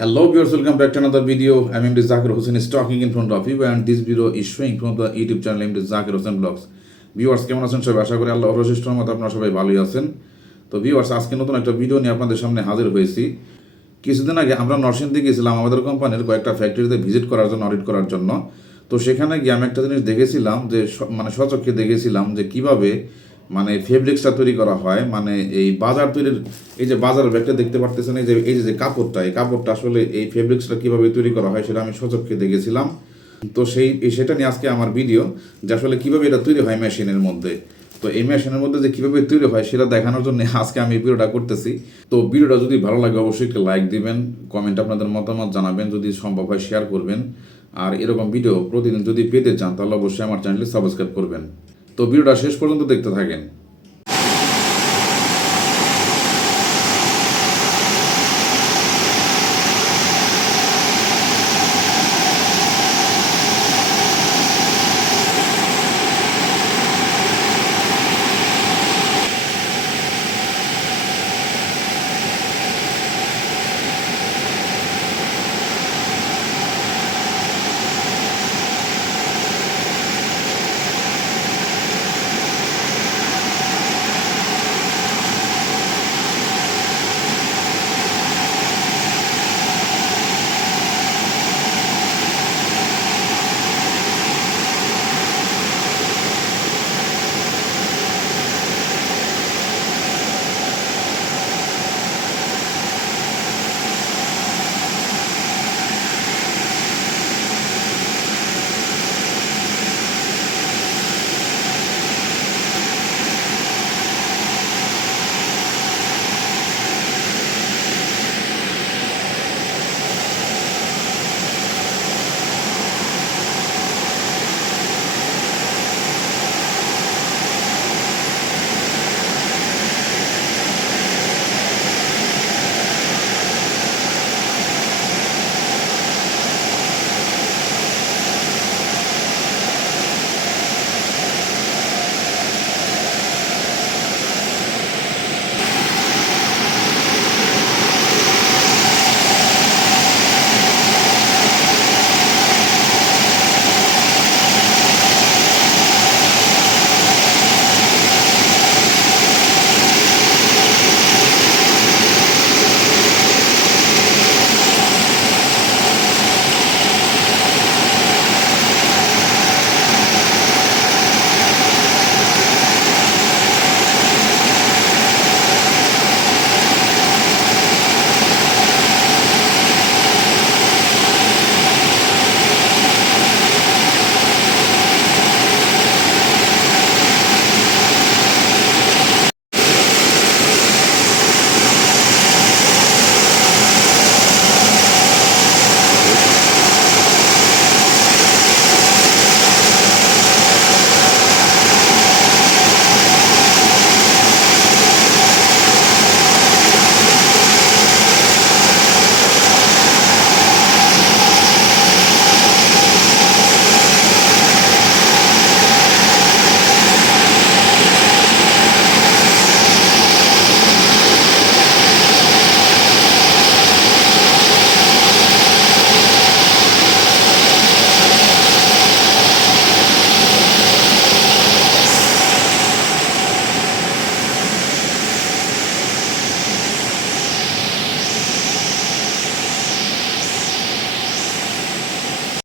Hello viewers, welcome back to another video. I'm MD Zakir Hussain is talking in front of you and this video is showing from the YouTube channel MD Zakir Hussain Vlogs. Viewers কেমন আছেন সবাই? আশা করি আল্লাহর অশেষ রহমতে আপনারা সবাই ভালোই আছেন। তো ভিউয়ার্স আজকে নতুন একটা ভিডিও নিয়ে আপনাদের সামনে হাজির হয়েছি। কিছুদিন আগে আমরা নরসিংদী গিয়েছিলাম আমাদের কোম্পানির কয়েকটা ফ্যাক্টরিতে ভিজিট করার জন্য, অডিট করার জন্য। তো সেখানে গিয়ে আমি একটা জিনিস দেখেছিলাম যে স্বচক্ষে দেখেছিলাম যে কিভাবে ফেব্রিক্সটা তৈরি করা হয়, এই বাজার তৈরির এই যে বাজার ব্যাগটা দেখতে পারতেছেন, এই যে কাপড়টা, এই কাপড়টা আসলে এই ফেব্রিক্সটা কিভাবে তৈরি করা হয় সেটা আমি স্বচক্ষে দেখেছিলাম। তো সেটা নিয়ে আজকে আমার ভিডিও যে আসলে কিভাবে এটা তৈরি হয় মেশিনের মধ্যে। তো এই মেশিনের মধ্যে যে কিভাবে তৈরি হয় সেটা দেখানোর জন্য আজকে আমি ভিডিওটা করতেছি। তো ভিডিওটা যদি ভালো লাগে অবশ্যই একটা লাইক দিবেন, কমেন্টে আপনাদের মতামত জানাবেন, যদি সম্ভব হয় শেয়ার করবেন। আর এরকম ভিডিও প্রতিদিন যদি পেতে চান তাহলে অবশ্যই আমার চ্যানেলটি সাবস্ক্রাইব করবেন। তো ভিডিওটা শেষ পর্যন্ত দেখতে থাকেন।